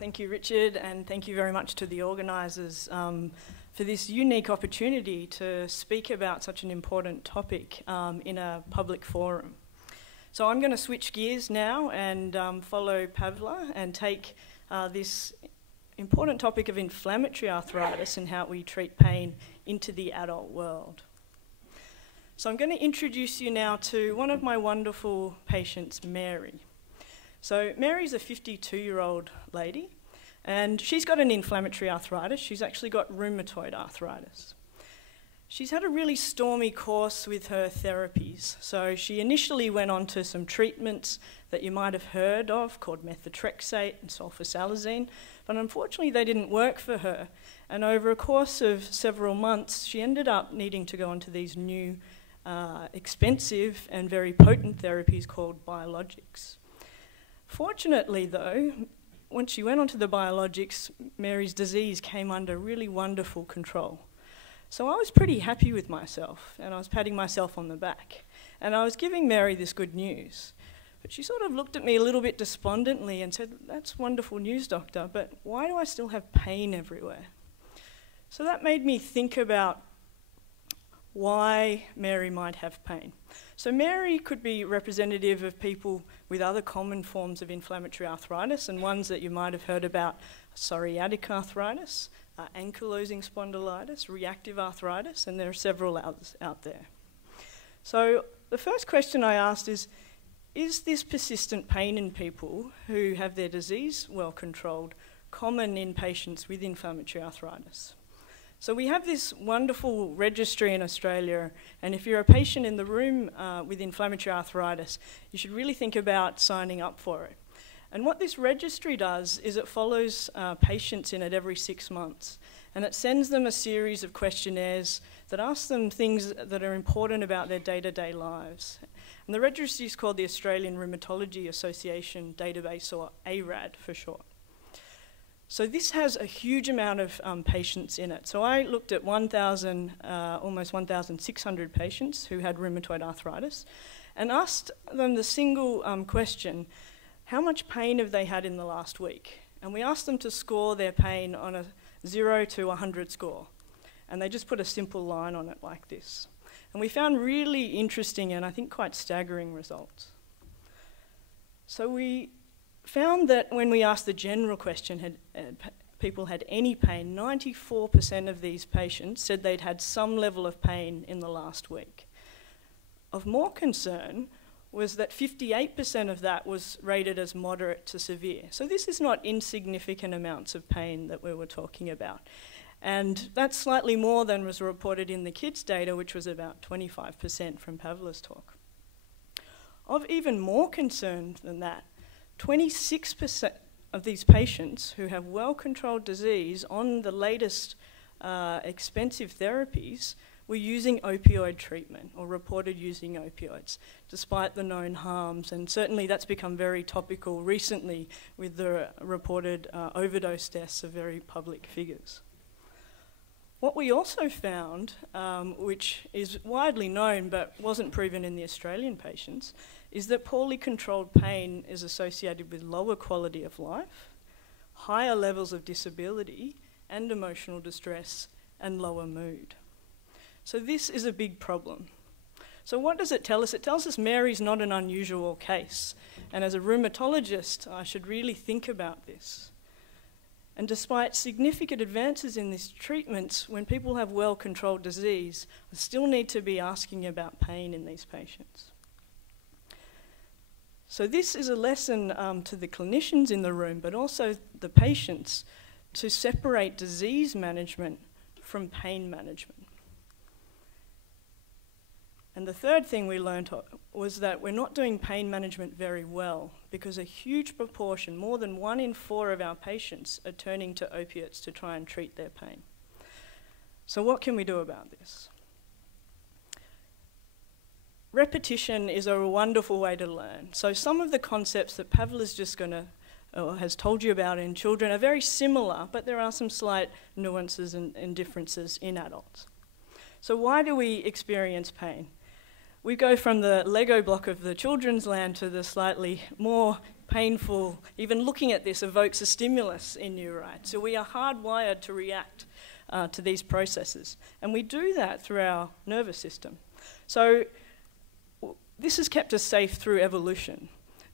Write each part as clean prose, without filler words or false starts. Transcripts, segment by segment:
Thank you, Richard, and thank you very much to the organisers for this unique opportunity to speak about such an important topic in a public forum. So I'm going to switch gears now and follow Pavla and take this important topic of inflammatory arthritis and how we treat pain into the adult world. So I'm going to introduce you now to one of my wonderful patients, Mary. So Mary's a 52-year-old lady, and she's got an inflammatory arthritis. She's actually got rheumatoid arthritis. She's had a really stormy course with her therapies. So she initially went on to some treatments that you might have heard of called methotrexate and sulfasalazine, but unfortunately they didn't work for her. And over a course of several months, she ended up needing to go onto these new expensive and very potent therapies called biologics. Fortunately, though, once she went onto the biologics, Mary's disease came under really wonderful control. So I was pretty happy with myself, and I was patting myself on the back. And I was giving Mary this good news. But she sort of looked at me a little bit despondently and said, "That's wonderful news, doctor, but why do I still have pain everywhere?" So that made me think about why Mary might have pain. So Mary could be representative of people with other common forms of inflammatory arthritis, and ones that you might have heard about: psoriatic arthritis, ankylosing spondylitis, reactive arthritis, and there are several others out there. So the first question I asked is this persistent pain in people who have their disease well controlled common in patients with inflammatory arthritis? So we have this wonderful registry in Australia, and if you're a patient in the room with inflammatory arthritis, you should really think about signing up for it. And what this registry does is it follows patients in it every 6 months, and it sends them a series of questionnaires that ask them things that are important about their day-to-day lives. And the registry is called the Australian Rheumatology Association Database, or ARAD for short. So this has a huge amount of patients in it. So I looked at almost 1,600 patients who had rheumatoid arthritis and asked them the single question: how much pain have they had in the last week? And we asked them to score their pain on a 0 to 100 score. And they just put a simple line on it like this. And we found really interesting and I think quite staggering results. So we found that when we asked the general question, had people had any pain, 94% of these patients said they'd had some level of pain in the last week. Of more concern was that 58% of that was rated as moderate to severe. So this is not insignificant amounts of pain that we were talking about. And that's slightly more than was reported in the kids' data, which was about 25% from Pavla's talk. Of even more concern than that, 26% of these patients who have well-controlled disease on the latest expensive therapies were using opioid treatment or reported using opioids, despite the known harms. And certainly that's become very topical recently with the reported overdose deaths of very public figures. What we also found, which is widely known but wasn't proven in the Australian patients, is that poorly controlled pain is associated with lower quality of life, higher levels of disability and emotional distress, and lower mood. So this is a big problem. So what does it tell us? It tells us Mary's not an unusual case, and as a rheumatologist, I should really think about this. And despite significant advances in these treatments, when people have well-controlled disease, I still need to be asking about pain in these patients. So this is a lesson to the clinicians in the room, but also the patients, to separate disease management from pain management. And the third thing we learned was that we're not doing pain management very well, because a huge proportion, more than 1 in 4 of our patients, are turning to opiates to try and treat their pain. So what can we do about this? Repetition is a wonderful way to learn. So some of the concepts that Pavla's has told you about in children are very similar, but there are some slight nuances and differences in adults. So why do we experience pain? We go from the Lego block of the children's land to the slightly more painful, even looking at this evokes a stimulus in you, right? So we are hardwired to react to these processes. And we do that through our nervous system. So this has kept us safe through evolution.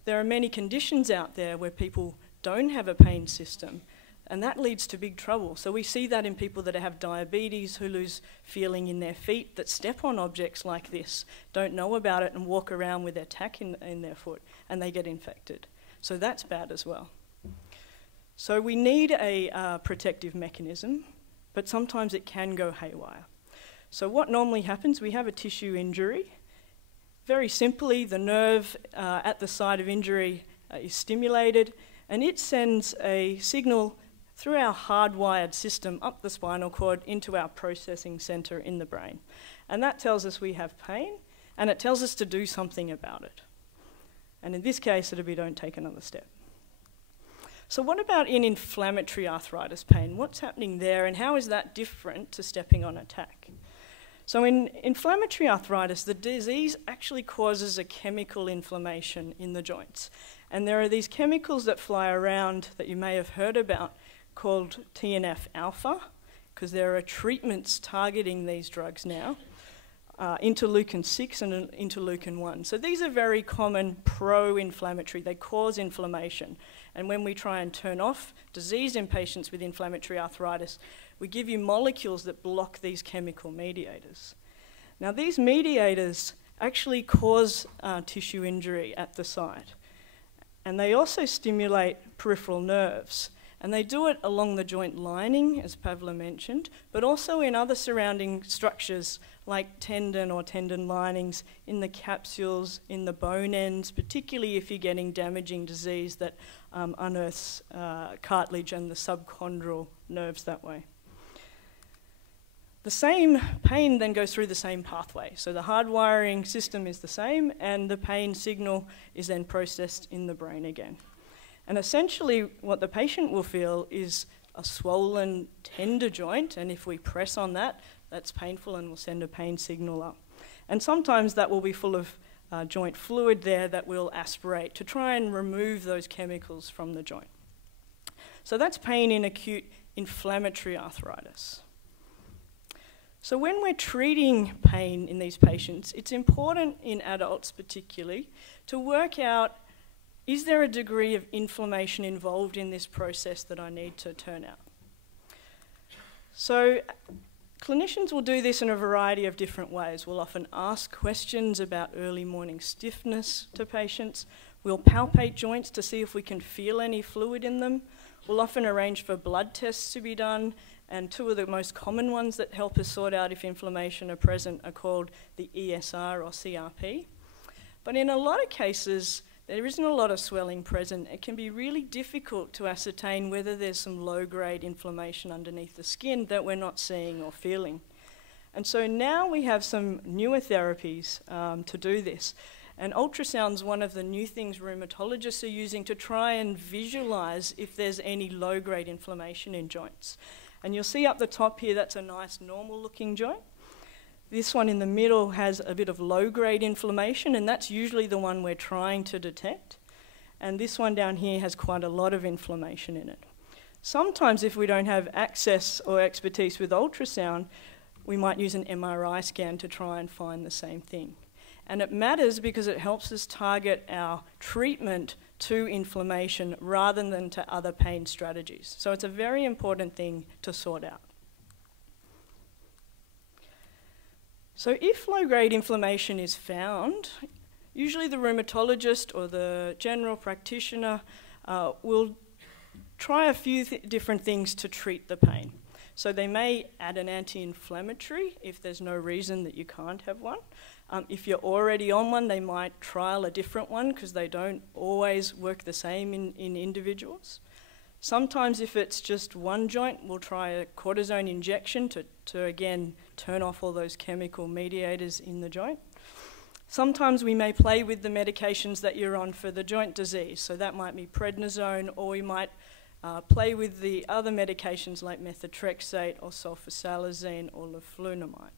There are many conditions out there where people don't have a pain system, and that leads to big trouble. So we see that in people that have diabetes, who lose feeling in their feet, that step on objects like this, don't know about it, and walk around with their tack in their foot, and they get infected. So that's bad as well. So we need a protective mechanism, but sometimes it can go haywire. So what normally happens, we have a tissue injury. Very simply, the nerve at the site of injury is stimulated, and it sends a signal through our hardwired system up the spinal cord into our processing center in the brain. And that tells us we have pain, and it tells us to do something about it. And in this case, it'll be don't take another step. So what about in inflammatory arthritis pain? What's happening there, and how is that different to stepping on a tack? So in inflammatory arthritis, the disease actually causes a chemical inflammation in the joints. And there are these chemicals that fly around that you may have heard about called TNF-alpha, because there are treatments targeting these drugs now, interleukin-6 and interleukin-1. So these are very common pro-inflammatory. They cause inflammation. And when we try and turn off disease in patients with inflammatory arthritis, we give you molecules that block these chemical mediators. Now, these mediators actually cause tissue injury at the site. And they also stimulate peripheral nerves. And they do it along the joint lining, as Pavla mentioned, but also in other surrounding structures like tendon or tendon linings, in the capsules, in the bone ends, particularly if you're getting damaging disease that unearths cartilage and the subchondral nerves that way. The same pain then goes through the same pathway. So the hardwiring system is the same, and the pain signal is then processed in the brain again. And essentially what the patient will feel is a swollen tender joint, and if we press on that, that's painful and will send a pain signal up. And sometimes that will be full of joint fluid there that will aspirate to try and remove those chemicals from the joint. So that's pain in acute inflammatory arthritis. So when we're treating pain in these patients, it's important in adults particularly to work out, is there a degree of inflammation involved in this process that I need to turn out? So clinicians will do this in a variety of different ways. We'll often ask questions about early morning stiffness to patients. We'll palpate joints to see if we can feel any fluid in them. We'll often arrange for blood tests to be done, and two of the most common ones that help us sort out if inflammation are present are called the ESR or CRP. But in a lot of cases, there isn't a lot of swelling present. It can be really difficult to ascertain whether there's some low-grade inflammation underneath the skin that we're not seeing or feeling. And so now we have some newer therapies to do this. And ultrasound's one of the new things rheumatologists are using to try and visualize if there's any low-grade inflammation in joints. And you'll see up the top here, that's a nice normal-looking joint. This one in the middle has a bit of low-grade inflammation, and that's usually the one we're trying to detect. And this one down here has quite a lot of inflammation in it. Sometimes if we don't have access or expertise with ultrasound, we might use an MRI scan to try and find the same thing. And it matters because it helps us target our treatment to inflammation rather than to other pain strategies. So it's a very important thing to sort out. So if low-grade inflammation is found, usually the rheumatologist or the general practitioner will try a few different things to treat the pain. So they may add an anti-inflammatory if there's no reason that you can't have one. If you're already on one, they might trial a different one because they don't always work the same in individuals. Sometimes if it's just one joint, we'll try a cortisone injection to again, turn off all those chemical mediators in the joint. Sometimes we may play with the medications that you're on for the joint disease. So that might be prednisone, or we might play with the other medications like methotrexate or sulfasalazine or leflunomide.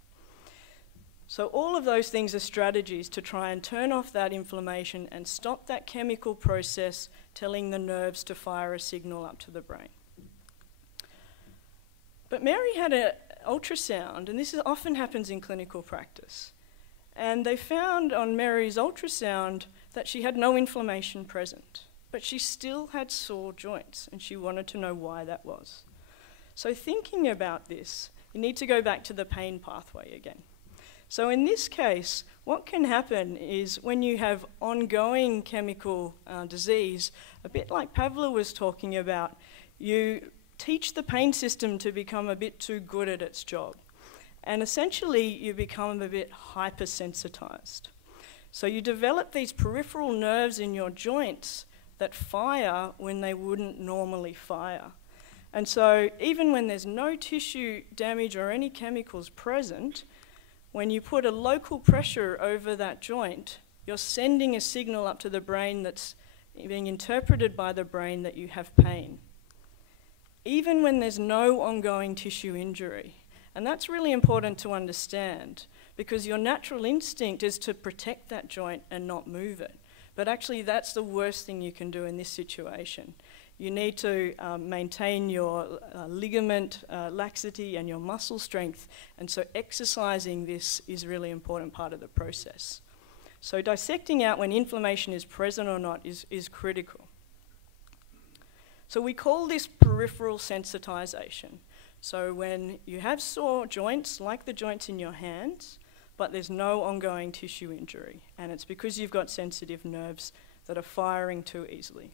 So all of those things are strategies to try and turn off that inflammation and stop that chemical process telling the nerves to fire a signal up to the brain. But Mary had an ultrasound, and this often happens in clinical practice. And they found on Mary's ultrasound that she had no inflammation present, but she still had sore joints, and she wanted to know why that was. So thinking about this, you need to go back to the pain pathway again. So in this case, what can happen is when you have ongoing chemical disease, a bit like Pavla was talking about, you teach the pain system to become a bit too good at its job. And essentially, you become a bit hypersensitized. So you develop these peripheral nerves in your joints that fire when they wouldn't normally fire. And so even when there's no tissue damage or any chemicals present, when you put a local pressure over that joint, you're sending a signal up to the brain that's being interpreted by the brain that you have pain, even when there's no ongoing tissue injury. And that's really important to understand, because your natural instinct is to protect that joint and not move it. But actually, that's the worst thing you can do in this situation. You need to maintain your ligament laxity and your muscle strength, and so exercising this is a really important part of the process. So dissecting out when inflammation is present or not is critical. So we call this peripheral sensitization. So when you have sore joints, like the joints in your hands, but there's no ongoing tissue injury, and it's because you've got sensitive nerves that are firing too easily.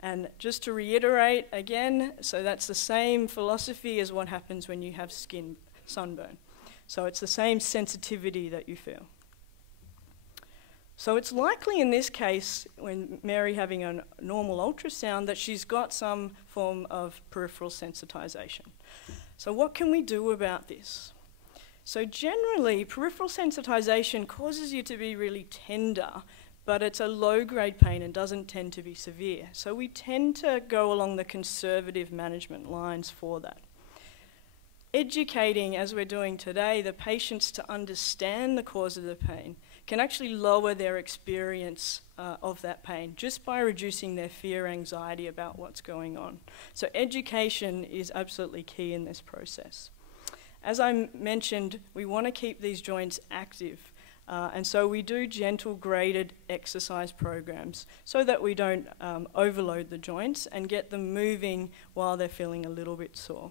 And just to reiterate again, so that's the same philosophy as what happens when you have skin sunburn. So it's the same sensitivity that you feel. So it's likely in this case, when Mary having a normal ultrasound, that she's got some form of peripheral sensitization. So what can we do about this? So generally, peripheral sensitization causes you to be really tender, but it's a low-grade pain and doesn't tend to be severe. So we tend to go along the conservative management lines for that. Educating, as we're doing today, the patients to understand the cause of the pain can actually lower their experience of that pain just by reducing their fear, anxiety about what's going on. So education is absolutely key in this process. As I mentioned, we want to keep these joints active. And so we do gentle graded exercise programs so that we don't overload the joints and get them moving while they're feeling a little bit sore.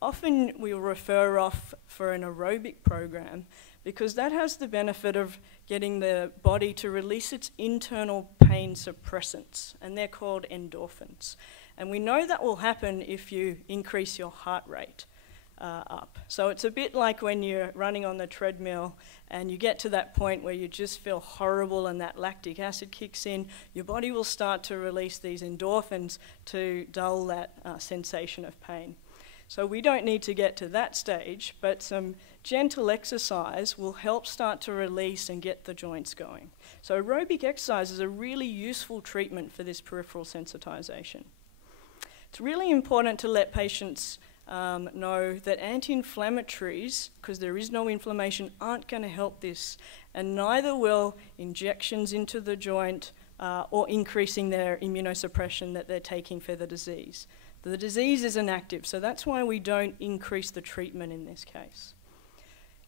Often we'll refer off for an aerobic program because that has the benefit of getting the body to release its internal pain suppressants, and they're called endorphins. And we know that will happen if you increase your heart rate up. So it's a bit like when you're running on the treadmill and you get to that point where you just feel horrible and that lactic acid kicks in, your body will start to release these endorphins to dull that sensation of pain. So we don't need to get to that stage, but some gentle exercise will help start to release and get the joints going. So aerobic exercise is a really useful treatment for this peripheral sensitization. It's really important to let patients know that anti-inflammatories, because there is no inflammation, aren't going to help this, and neither will injections into the joint or increasing their immunosuppression that they're taking for the disease. The disease is inactive, so that's why we don't increase the treatment in this case.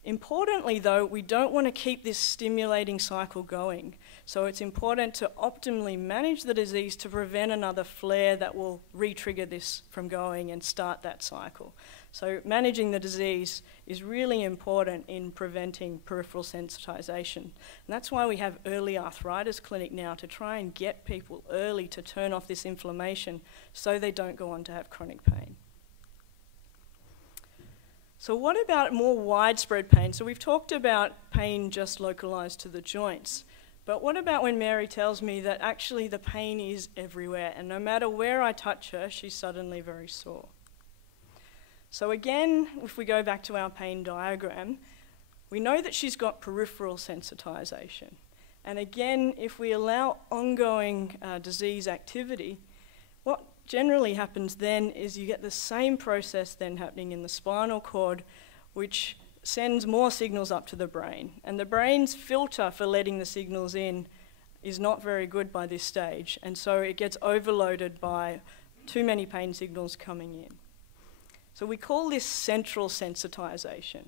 Importantly, though, we don't want to keep this stimulating cycle going, so it's important to optimally manage the disease to prevent another flare that will re-trigger this from going and start that cycle. So managing the disease is really important in preventing peripheral sensitization. And that's why we have early arthritis clinic now, to try and get people early to turn off this inflammation so they don't go on to have chronic pain. So what about more widespread pain? So we've talked about pain just localized to the joints, but what about when Mary tells me that actually the pain is everywhere, and no matter where I touch her, she's suddenly very sore? So again, if we go back to our pain diagram, we know that she's got peripheral sensitization. And again, if we allow ongoing disease activity, what generally happens then is you get the same process then happening in the spinal cord, which sends more signals up to the brain, and the brain's filter for letting the signals in is not very good by this stage, and so it gets overloaded by too many pain signals coming in. So we call this central sensitization.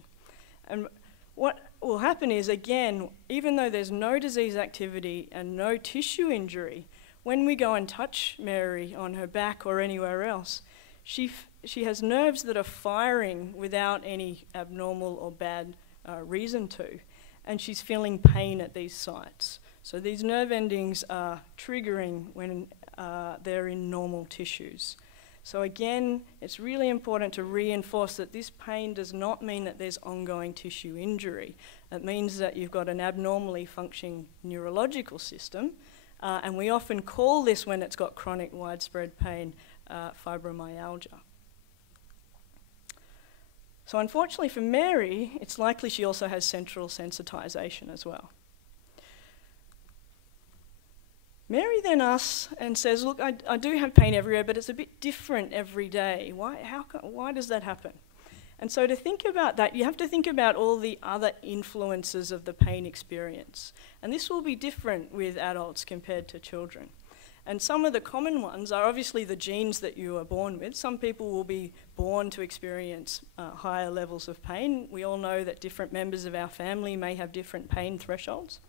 And what will happen is, again, even though there's no disease activity and no tissue injury, when we go and touch Mary on her back or anywhere else, she has nerves that are firing without any abnormal or bad reason to, and she's feeling pain at these sites. So these nerve endings are triggering when they're in normal tissues. So again, it's really important to reinforce that this pain does not mean that there's ongoing tissue injury. It means that you've got an abnormally functioning neurological system, and we often call this, when it's got chronic widespread pain, fibromyalgia. So unfortunately for Mary, it's likely she also has central sensitization as well. Mary then asks and says, look, I do have pain everywhere, but it's a bit different every day. Why does that happen? And so to think about that, you have to think about all the other influences of the pain experience. And this will be different with adults compared to children. And some of the common ones are obviously the genes that you are born with. Some people will be born to experience higher levels of pain. We all know that different members of our family may have different pain thresholds.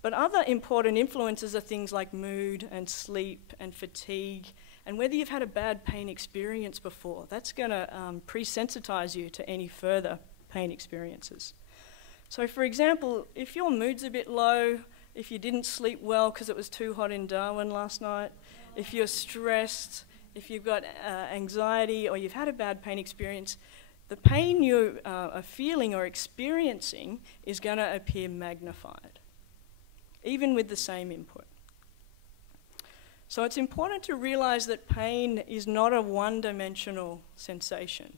But other important influences are things like mood and sleep and fatigue, and whether you've had a bad pain experience before. That's going to pre-sensitize you to any further pain experiences. So for example, if your mood's a bit low, if you didn't sleep well because it was too hot in Darwin last night, if you're stressed, if you've got anxiety, or you've had a bad pain experience, the pain you are feeling or experiencing is going to appear magnified, even with the same input. So it's important to realize that pain is not a one-dimensional sensation,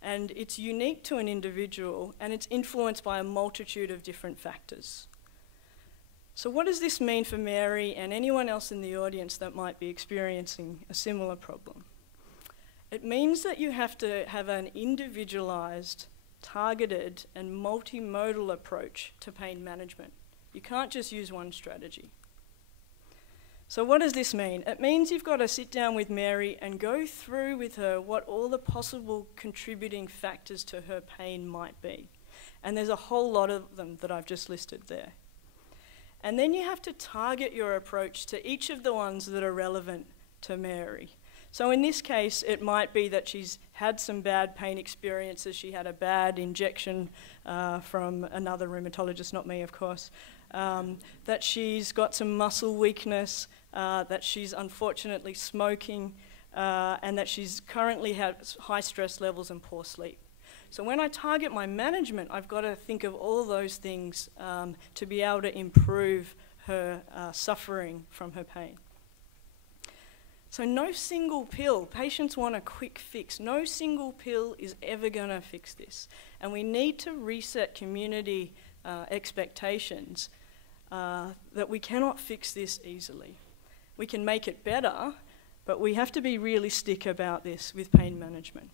and it's unique to an individual, and it's influenced by a multitude of different factors. So what does this mean for Mary and anyone else in the audience that might be experiencing a similar problem? It means that you have to have an individualized, targeted, and multimodal approach to pain management. You can't just use one strategy. So what does this mean? It means you've got to sit down with Mary and go through with her what all the possible contributing factors to her pain might be. And there's a whole lot of them that I've just listed there. And then you have to target your approach to each of the ones that are relevant to Mary. So in this case, it might be that she's had some bad pain experiences. She had a bad injection from another rheumatologist, not me, of course. That she's got some muscle weakness, that she's unfortunately smoking, and that she's currently has high stress levels and poor sleep. So when I target my management, I've got to think of all those things to be able to improve her suffering from her pain. So no single pill, patients want a quick fix. No single pill is ever going to fix this. And we need to reset community expectations that we cannot fix this easily. We can make it better, but we have to be realistic about this with pain management.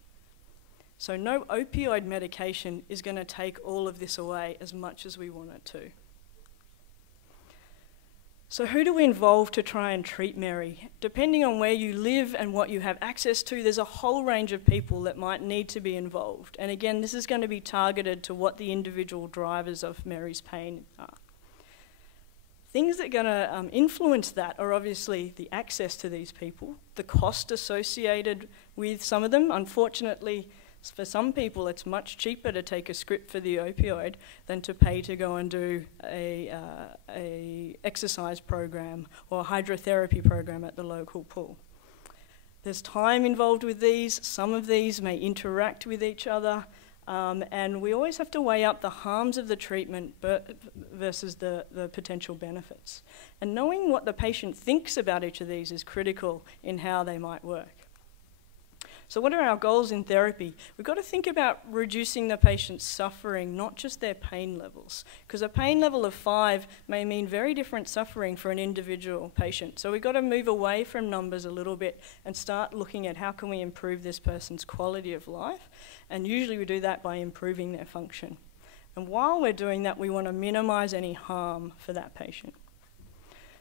So no opioid medication is going to take all of this away as much as we want it to. So who do we involve to try and treat Mary? Depending on where you live and what you have access to, there's a whole range of people that might need to be involved. And again, this is going to be targeted to what the individual drivers of Mary's pain are. Things that are going to influence that are obviously the access to these people, the cost associated with some of them. Unfortunately, for some people, it's much cheaper to take a script for the opioid than to pay to go and do a exercise program or a hydrotherapy program at the local pool. There's time involved with these. Some of these may interact with each other, and we always have to weigh up the harms of the treatment versus the potential benefits. And knowing what the patient thinks about each of these is critical in how they might work. So what are our goals in therapy? We've got to think about reducing the patient's suffering, not just their pain levels, because a pain level of 5 may mean very different suffering for an individual patient. So we've got to move away from numbers a little bit and start looking at how can we improve this person's quality of life, and usually we do that by improving their function. And while we're doing that, we want to minimize any harm for that patient.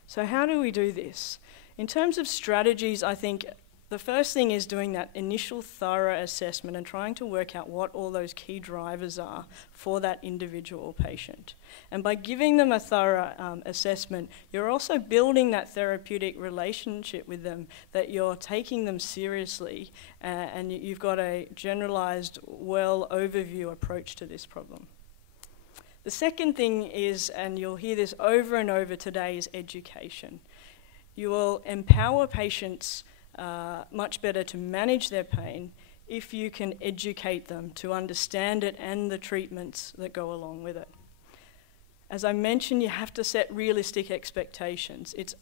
So how do we do this? In terms of strategies, I think the first thing is doing that initial thorough assessment and trying to work out what all those key drivers are for that individual patient. And by giving them a thorough assessment, you're also building that therapeutic relationship with them, that you're taking them seriously, and you've got a generalized, well overview approach to this problem. The second thing is, and you'll hear this over and over today, is education. You will empower patients much better to manage their pain if you can educate them to understand it and the treatments that go along with it. As I mentioned, you have to set realistic expectations. It's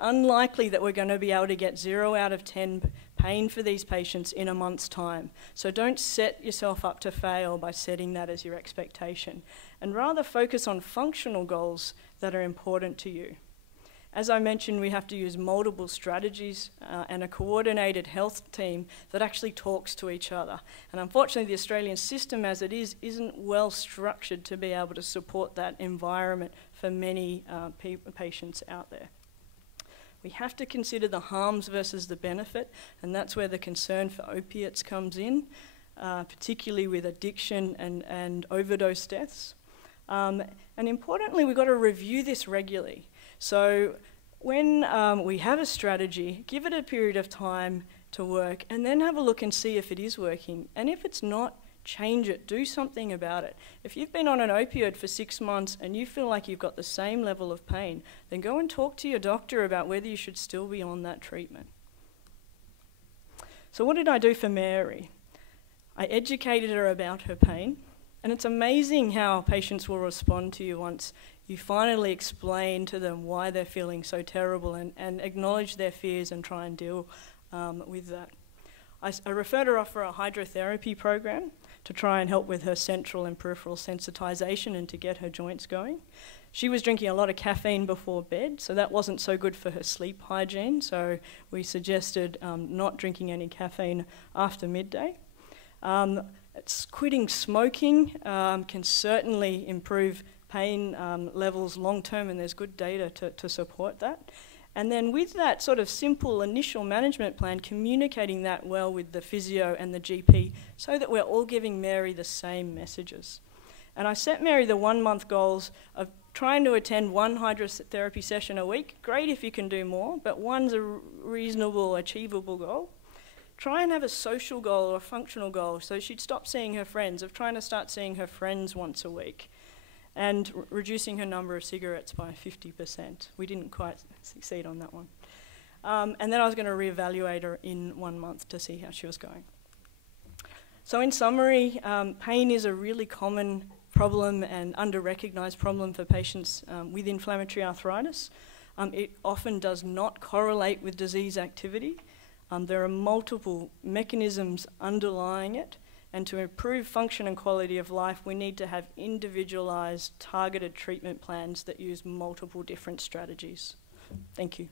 unlikely that we're going to be able to get 0 out of 10 pain for these patients in a month's time. So don't set yourself up to fail by setting that as your expectation, and rather focus on functional goals that are important to you. As I mentioned, we have to use multiple strategies and a coordinated health team that actually talks to each other. And unfortunately, the Australian system as it is isn't well structured to be able to support that environment for many patients out there. We have to consider the harms versus the benefit, and that's where the concern for opiates comes in, particularly with addiction and overdose deaths. And importantly, we've got to review this regularly. So when we have a strategy, give it a period of time to work, and then have a look and see if it is working. And if it's not, change it, do something about it. If you've been on an opioid for 6 months and you feel like you've got the same level of pain, then go and talk to your doctor about whether you should still be on that treatment. So what did I do for Mary? I educated her about her pain, and it's amazing how patients will respond to you once you finally explain to them why they're feeling so terrible and acknowledge their fears and try and deal with that. I referred her off for a hydrotherapy program to try and help with her central and peripheral sensitization and to get her joints going. She was drinking a lot of caffeine before bed, so that wasn't so good for her sleep hygiene, so we suggested not drinking any caffeine after midday. Quitting smoking can certainly improve pain levels long term, and there's good data to support that. And then with that sort of simple initial management plan, communicating that well with the physio and the GP so that we're all giving Mary the same messages. And I set Mary the 1-month goals of trying to attend 1 hydrotherapy session a week. Great if you can do more, but 1's a reasonable, achievable goal. Try and have a social goal or a functional goal, so she'd stop seeing her friends, of trying to start seeing her friends once a week, and reducing her number of cigarettes by 50%. We didn't quite succeed on that one. And then I was going to reevaluate her in 1 month to see how she was going. So in summary, pain is a really common problem and under-recognised problem for patients with inflammatory arthritis. It often does not correlate with disease activity. There are multiple mechanisms underlying it, and to improve function and quality of life, we need to have individualised, targeted treatment plans that use multiple different strategies. Thank you.